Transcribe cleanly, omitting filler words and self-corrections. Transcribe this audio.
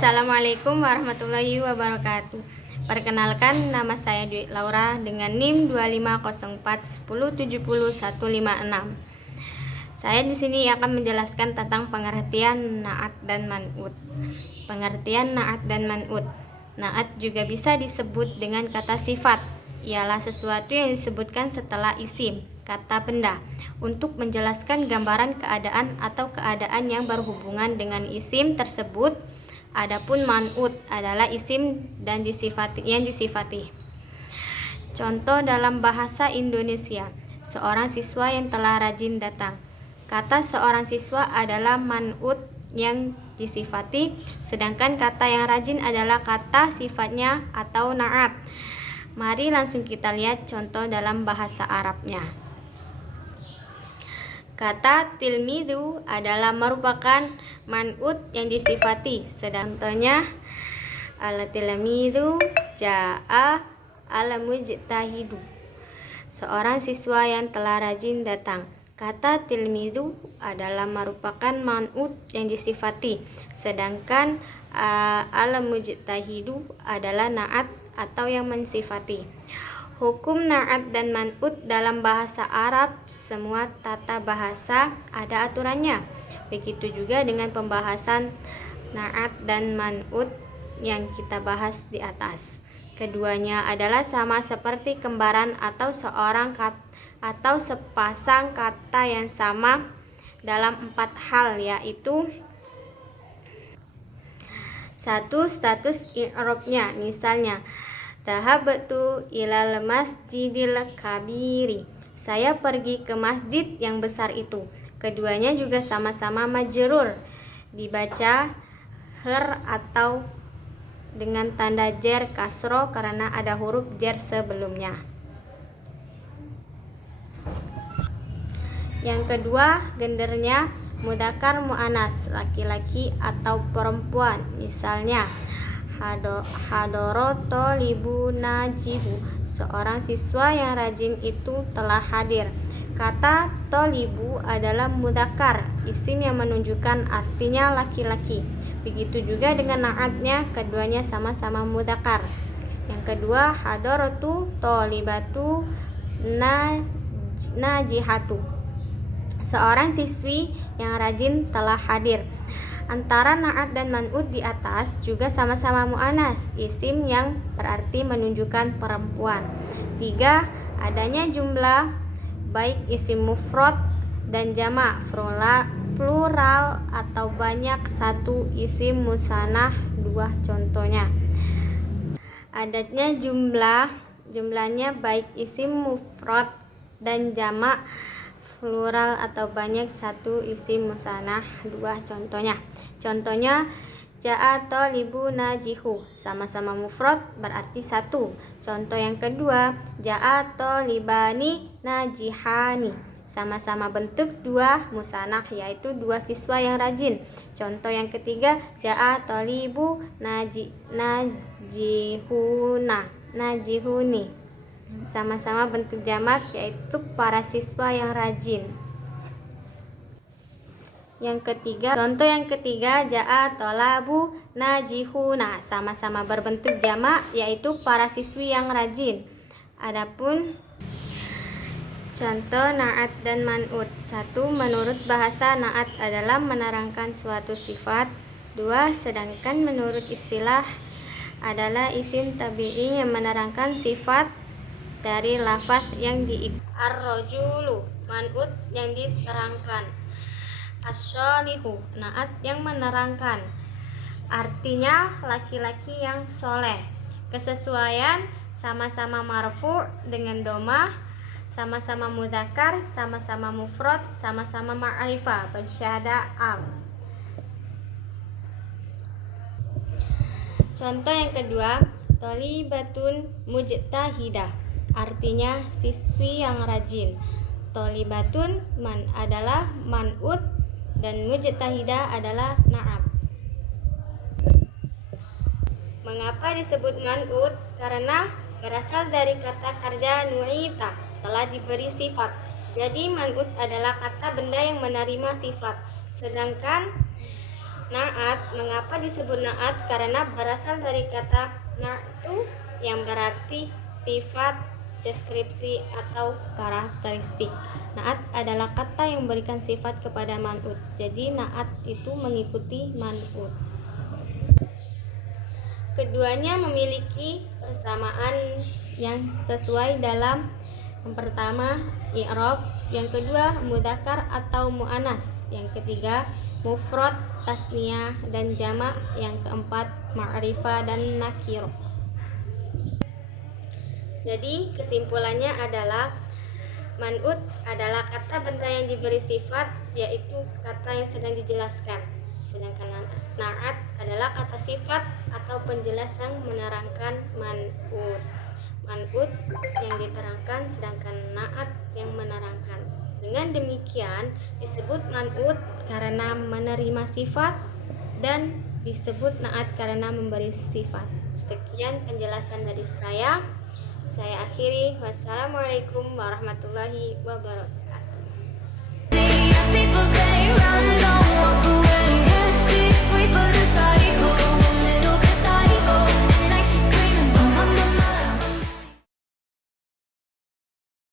Assalamualaikum warahmatullahi wabarakatuh. Perkenalkan, nama saya Dwi Laura dengan NIM 250410156. Saya di sini akan menjelaskan tentang pengertian na'at dan man'ut. Pengertian na'at dan man'ut. Na'at juga bisa disebut dengan kata sifat. Ialah sesuatu yang disebutkan setelah isim, kata benda, untuk menjelaskan gambaran keadaan atau keadaan yang berhubungan dengan isim tersebut. Adapun man'ut adalah isim dan yang disifati. Contoh dalam bahasa Indonesia, seorang siswa yang telah rajin datang. Kata seorang siswa adalah man'ut yang disifati, sedangkan kata yang rajin adalah kata sifatnya atau na'at. Mari langsung kita lihat contoh dalam bahasa Arabnya. Kata tilmidu adalah merupakan man'ut yang disifati. Contohnya al-tilmidu ja'a al-mujtahidu. Seorang siswa yang telah rajin datang. Kata tilmidu adalah merupakan man'ut yang disifati. Sedangkan al-mujtahidu adalah na'at atau yang mensifati. Hukum na'at dan man'ut dalam bahasa Arab, semua tata bahasa ada aturannya. Begitu juga dengan pembahasan na'at dan man'ut yang kita bahas di atas. Keduanya adalah sama seperti kembaran atau sepasang kata yang sama dalam 4 hal, yaitu 1. Status i'rabnya, misalnya Dhahabtu ilal masjidil kabiri. Saya pergi ke masjid yang besar itu. Keduanya juga sama-sama majrur, dibaca her atau dengan tanda jer kasro karena ada huruf jer sebelumnya. Yang kedua, gendernya mudzakkar muannas, laki-laki atau perempuan. Misalnya hadoro tolibu najibu, seorang siswa yang rajin itu telah hadir. Kata tolibu adalah mudzakkar, isim yang menunjukkan artinya laki-laki. Begitu juga dengan na'atnya, keduanya sama-sama mudzakkar. Yang kedua, hadorotu tolibatu najihatu, seorang siswi yang rajin telah hadir. Antara na'at dan man'ut di atas juga sama-sama mu'anas, isim yang berarti menunjukkan perempuan. 3. Adanya jumlah baik isim mufrad dan jamak, plural atau banyak, 1 isim musanah, 2 contohnya. Adanya jumlahnya baik isim mufrad dan jamak, plural atau banyak, 1 isim musanah, 2 contohnya. Contohnya ja'a tolibu najihu, sama-sama mufrad berarti 1. Contoh yang kedua, ja'a tolibani najihani, sama-sama bentuk 2 musanah, yaitu 2 siswa yang rajin. Contoh yang ketiga, ja'a tolibu najihuni, sama-sama bentuk jamak, yaitu para siswa yang rajin. Contoh yang ketiga, ja'a tolabu najihuna, sama-sama berbentuk jamak, yaitu para siswi yang rajin. Adapun contoh na'at dan man'ut. 1. Menurut bahasa, na'at adalah menerangkan suatu sifat. 2. Sedangkan menurut istilah adalah isim tabi'i yang menerangkan sifat dari lafaz yang ar-rajulu, man'ut yang diterangkan. As-sholihu, na'at yang menerangkan artinya laki-laki yang soleh. Kesesuaian sama-sama marfu' dengan domah, sama-sama mudzakkar, sama-sama mufrad, sama-sama ma'rifah, bersyada al. Contoh yang kedua, tolibatun mujtahidah, artinya siswi yang rajin. Tolibatun adalah man'ut dan mujtahidah adalah na'at. Mengapa disebut man'ut? Karena berasal dari kata kerja nu'ita, telah diberi sifat. Jadi man'ut adalah kata benda yang menerima sifat. Sedangkan Naat, mengapa disebut naat? Karena berasal dari kata na'tu yang berarti sifat, deskripsi, atau karakteristik. Naat adalah kata yang memberikan sifat kepada man'ut. Jadi naat itu mengikuti man'ut. Keduanya memiliki persamaan yang sesuai dalam yang pertama i'rab, yang kedua mudzakkar atau muannas, yang ketiga mufrad, tasniyah dan jamak, yang keempat ma'rifah dan nakir. Jadi kesimpulannya adalah man'ut adalah kata benda yang diberi sifat, yaitu kata yang sedang dijelaskan. Sedangkan naat adalah kata sifat atau penjelas yang menerangkan man'ut. Man'ut yang diterangkan, sedangkan naat yang menerangkan. Dengan demikian disebut man'ut karena menerima sifat dan disebut naat karena memberi sifat. Sekian penjelasan dari saya akhiri. Wassalamualaikum warahmatullahi wabarakatuh.